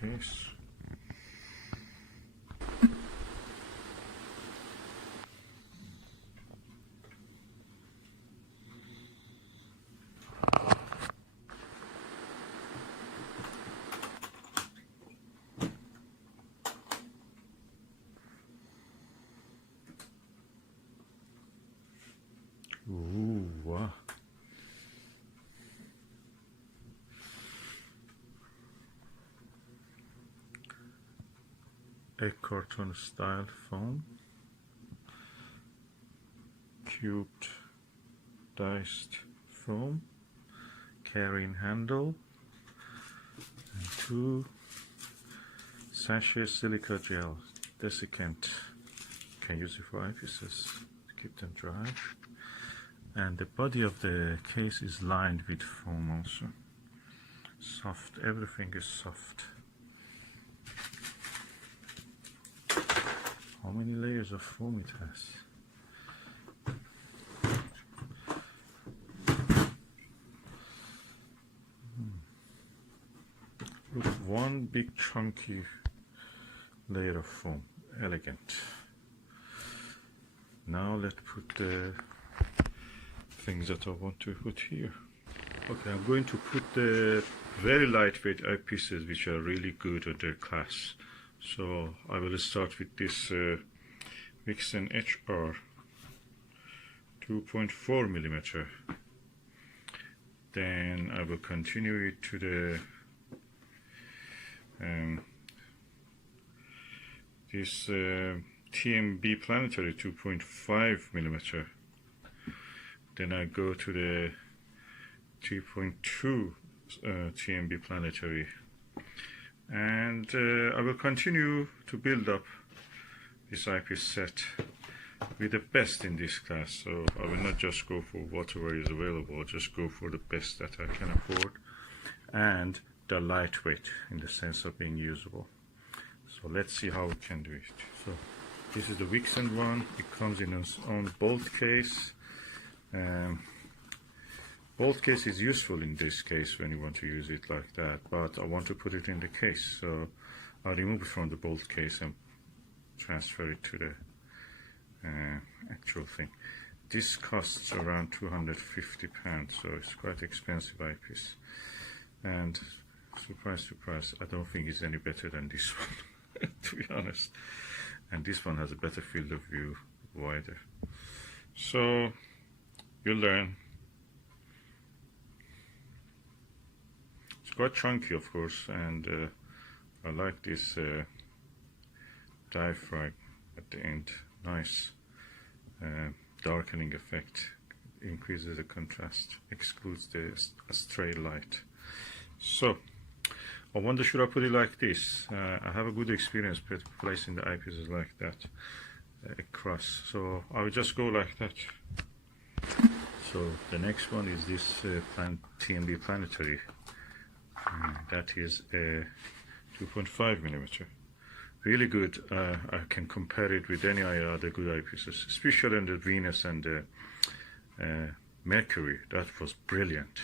case. Ooh, wow. A carton style foam, cubed diced foam, carrying handle, and 2 sachet silica gel desiccant. Can use it for eyepieces, keep them dry. And the body of the case is lined with foam also. Soft, everything is soft. How many layers of foam it has? Look, one big chunky layer of foam, elegant. Now let's put the things that I want to put here. Okay, I'm going to put the very lightweight eyepieces which are really good at their class. So I will start with this Vixen HR 2.4 millimeter. Then I will continue it to the this TMB Planetary 2.5 millimeter. Then I go to the 3.2 TMB Planetary, and I will continue to build up this eyepiece set with the best in this class. So I will not just go for whatever is available, I'll just go for the best that I can afford, and the lightweight in the sense of being usable. So let's see how we can do it. So this is the Vixen one. It comes in its own bolt case. Bolt case is useful in this case when you want to use it like that, but I want to put it in the case, so I'll remove it from the bolt case and transfer it to the actual thing. This costs around £250, so it's quite expensive eyepiece, and surprise surprise, I don't think it's any better than this one to be honest, and this one has a better field of view, wider. So you'll learn. It's quite chunky, of course, and I like this diaphragm at the end. Nice darkening effect, increases the contrast, excludes the stray light. So I wonder, should I put it like this? I have a good experience placing the eyepieces like that across, so I will just go like that. So the next one is this TMB Planetary. That is a 2.5 millimeter. Really good. I can compare it with any other good eyepieces, especially in the Venus and the Mercury. That was brilliant.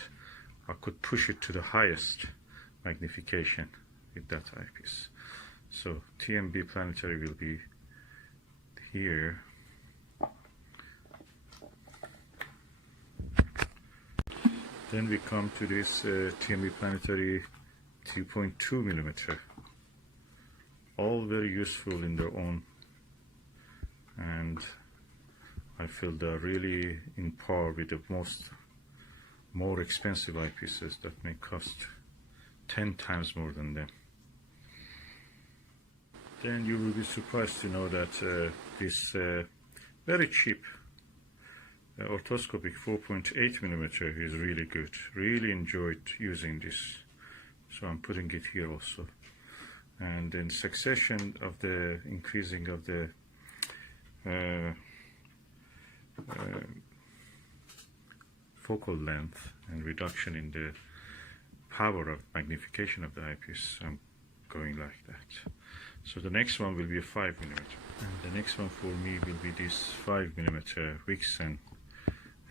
I could push it to the highest magnification with that eyepiece. So TMB Planetary will be here. Then we come to this TMB Planetary 2.2 millimeter. All very useful in their own, and I feel they're really in par with the more expensive eyepieces that may cost 10 times more than them. Then you will be surprised to know that this very cheap orthoscopic 4.8 millimeter is really good. Really enjoyed using this, so I'm putting it here also. And in succession of the increasing of the focal length and reduction in the power of magnification of the eyepiece, I'm going like that. So the next one will be a 5 millimeter, and the next one for me will be this 5 millimeter Vixen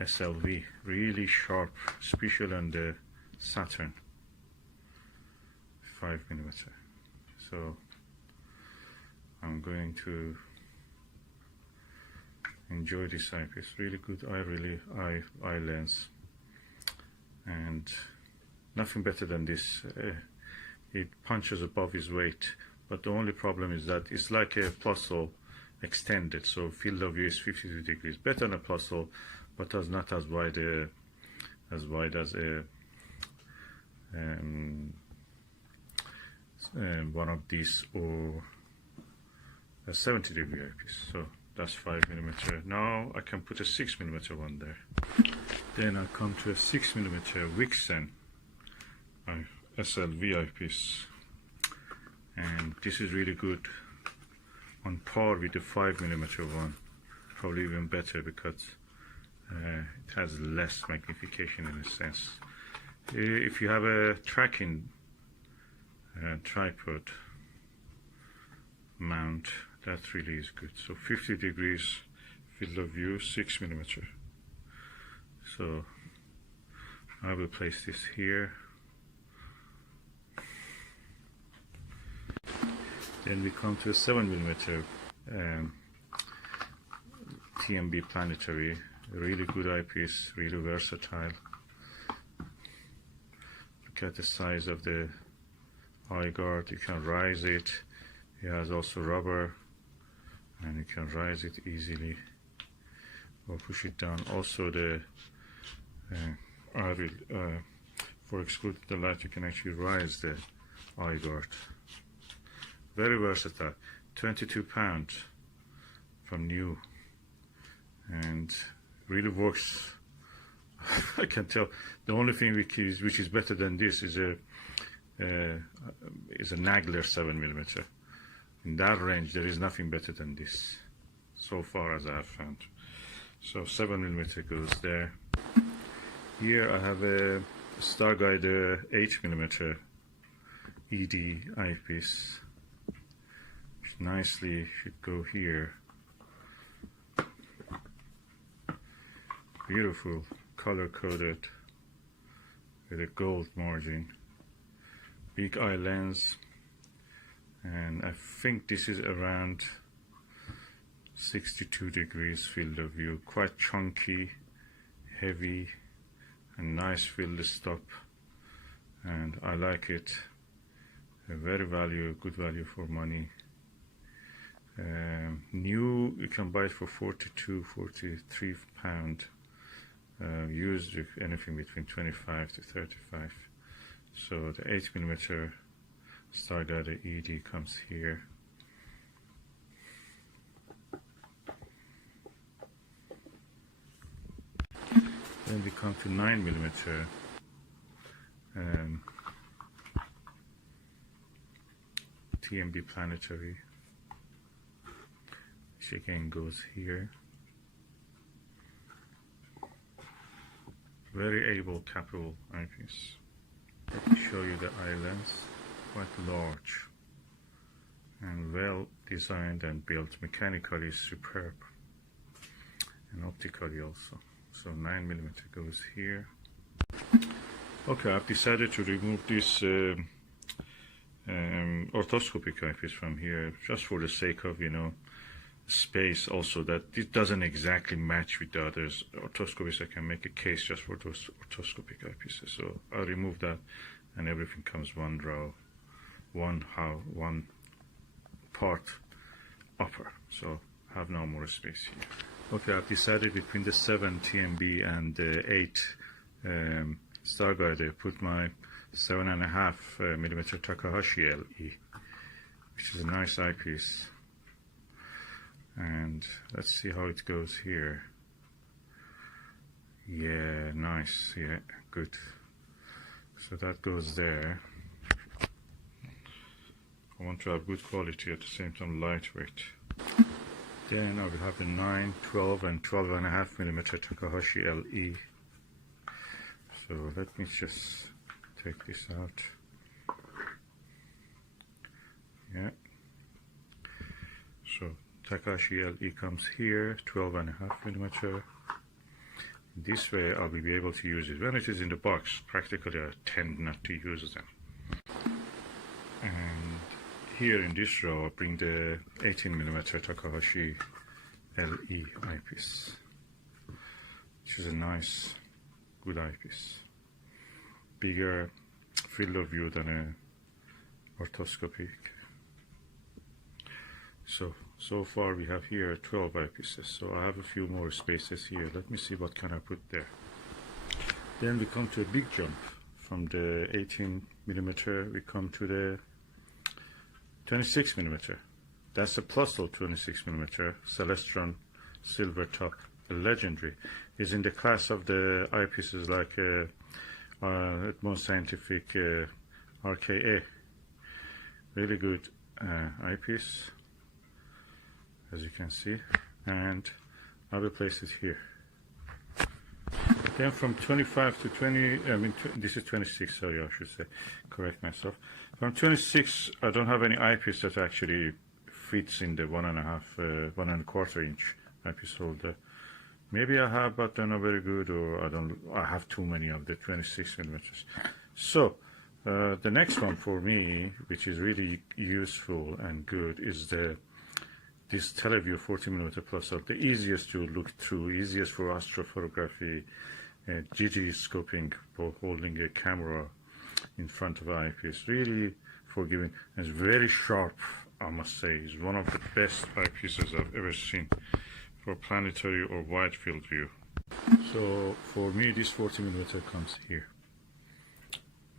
SLV. Really sharp, especially on the Saturn. 5mm. So I'm going to enjoy this eyepiece. Really good eye lens, and nothing better than this. It punches above his weight, but the only problem is that it's like a Plossl extended, so field of view is 52 degrees, better than a Plossl, but as not as wide as a one of these, or a 70-degree eyepiece. So that's 5mm. Now I can put a 6mm one there. Then I come to a 6mm Vixen SLV eyepiece, and this is really good, on par with the 5mm one, probably even better, because it has less magnification in a sense. If you have a tracking tripod mount, that really is good. So 50 degrees field of view, 6mm. So I will place this here. Then we come to a 7mm TMB Planetary, a really good eyepiece, really versatile. Look at the size of the eye guard. You can rise it. It has also rubber, and you can rise it easily or push it down. Also the for excluding the light, you can actually rise the eye guard. Very versatile. 22 pounds from new, and really works. I can tell. The only thing which is better than this is a Nagler 7mm. In that range, there is nothing better than this, so far as I have found. So 7mm goes there. Here I have a Starguider 8mm ED eyepiece, which nicely should go here. Beautiful, color coded with a gold margin. Big eye lens, and I think this is around 62 degrees field of view. Quite chunky, heavy, and nice field stop, and I like it. A very good value for money. New, you can buy it for 43 pound. Used anything between 25 to 35. So the 8mm Starguider ED comes here. Then we come to 9mm TMB Planetary, which again goes here. Very capable eyepiece. Let me show you the eye lens. Quite large and well designed and built. Mechanically superb, and optically also. So 9mm goes here. Okay, I've decided to remove this orthoscopic eyepiece from here, just for the sake of, space. Also, that it doesn't exactly match with the others orthoscopics. I can make a case just for those orthoscopic eyepieces. So I'll remove that, and everything comes one row, one part upper. So have no more space here. Okay, I've decided between the 7 TMB and the 8 Starguider, put my 7.5mm Takahashi LE, which is a nice eyepiece. And let's see how it goes here. Yeah, nice. Yeah, good. So that goes there. I want to have good quality, at the same time lightweight. Then I will have the 9, 12 and 12.5mm Takahashi LE. So let me just take this out. Yeah. So Takahashi LE comes here, 12.5mm. This way I'll be able to use it. When it is in the box, practically I tend not to use them. And here in this row I bring the 18mm Takahashi LE eyepiece, which is a nice, good eyepiece. Bigger field of view than a orthoscopic. So far we have here 12 eyepieces, so I have a few more spaces here. Let me see what can I put there. Then we come to a big jump. From the 18mm we come to the 26mm. That's a Plossl 26mm Celestron Silvertop, a legendary. Is in the class of the eyepieces like Most Scientific RKA. Really good eyepiece, as you can see, and I will place it here. Then from 25 to 20, this is 26, sorry, I should say, correct myself. From 26, I don't have any eyepiece that actually fits in the 1.25 inch eyepiece holder. Maybe I have, but they're not very good, or I have too many of the 26mm. So, the next one for me, which is really useful and good, is this Televue 40mm Plossl, the easiest to look through, easiest for astrophotography, GG scoping, for holding a camera in front of an eyepiece. Really forgiving, and it's very sharp, I must say. It's one of the best eyepieces I've ever seen for planetary or wide field view. So for me, this 40mm comes here,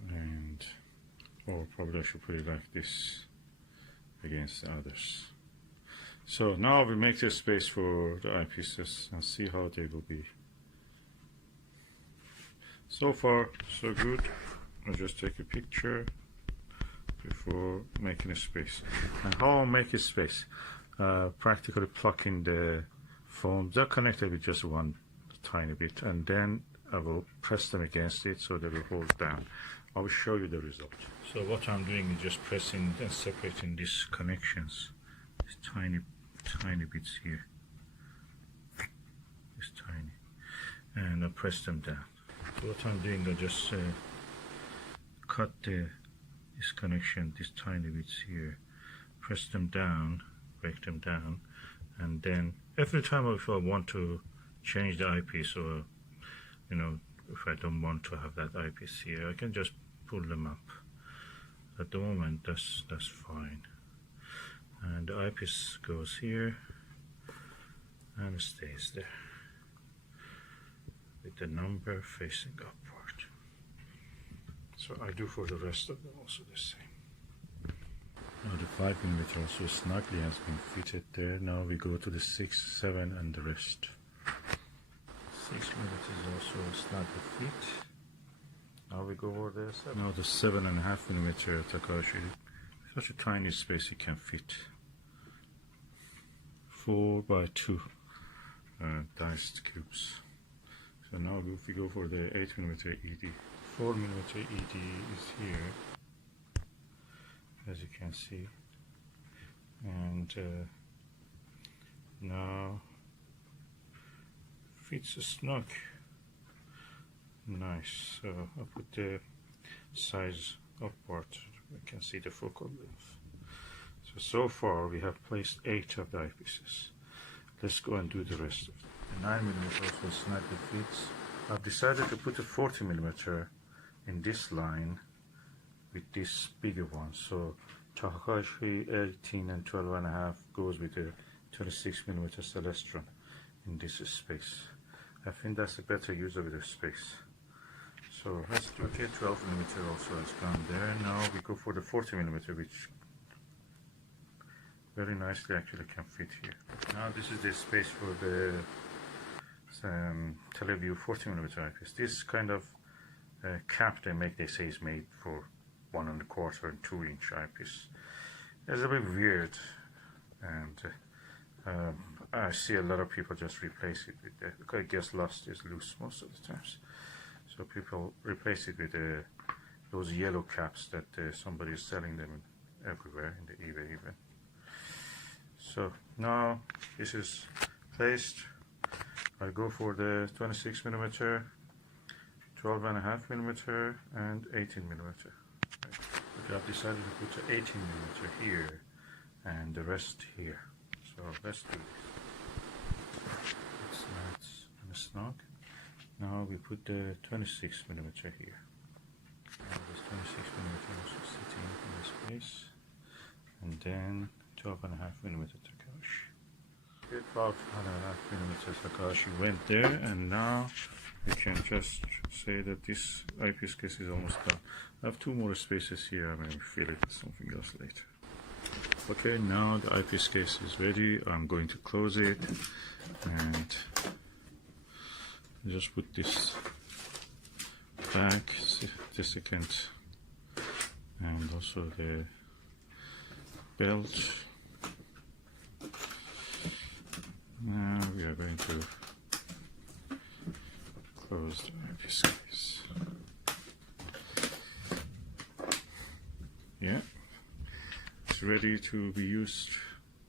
and or probably I should put it like this against the others. So now we make the space for the eyepieces and see how they will be. So far, so good. I'll just take a picture before making a space. And how I'll make a space? Practically plucking the foams. They're connected with just one tiny bit, and then I will press them against it so they will hold down. I will show you the result. So what I'm doing is just pressing and separating these connections, these tiny bits here, this tiny, and I press them down. So what I'm doing, I just cut this connection, these tiny bits here, press them down, break them down, and then every time if I want to change the eyepiece, or if I don't want to have that eyepiece here, I can just pull them up. At the moment, that's fine. And the eyepiece goes here and stays there with the number facing upward. So I do for the rest of them also the same. Now the 5mm also snugly has been fitted there. Now we go to the 6, 7 and the rest. 6mm is also snugly fit. Now we go over the 7. Now the 7.5mm Takahashi, such a tiny space it can fit. 4x2 diced cubes. So now if we go for the 8mm ED, 4mm ED is here, as you can see, and now fits snug. Nice. So I'll put the size upward. We can see the focal length. So far we have placed 8 of the eyepieces. Let's go and do the rest of them. The 9mm also snugly fits. I've decided to put a 40mm in this line with this bigger one. So Takahashi 18 and 12.5 goes with the 26mm Celestron in this space. I think that's a better use of the space. So let's do it. 12mm also has gone there. Now we go for the 40mm, which very nicely actually can fit here. Now this is the space for the Televue 40mm eyepiece. This kind of cap they make, they say, is made for 1.25 and 2 inch eyepiece. It's a bit weird, and I see a lot of people just replace it with the, I guess lost is loose most of the times. So people replace it with those yellow caps that somebody is selling them everywhere in the eBay even. So now this is placed. I go for the 26mm, 12.5mm and 18mm. The I've decided to put an 18mm here and the rest here. So let's do this. It's nice and snug. Now we put the 26mm here. Now this 26mm also sitting in this place. And then 12.5mm Takahashi. About 1.5mm Takahashi went there, and now we can just say that this eyepiece case is almost done. I have 2 more spaces here. I may fill it with something else later. Okay, now the eyepiece case is ready. I'm going to close it and just put this back, the second, and also the belt. Now we are going to close the eyepiece case. Yeah, it's ready to be used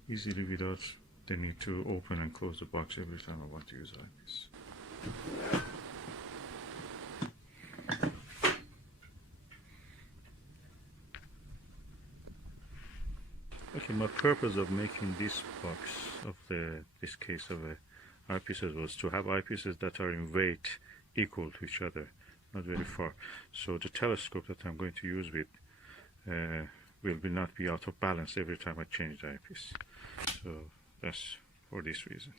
easily without the need to open and close the box every time I want to use eyepiece. Okay, my purpose of making this box of this case of eyepieces was to have eyepieces that are in weight equal to each other, not very far. So the telescope that I'm going to use with will not be out of balance every time I change the eyepiece. So that's for this reason.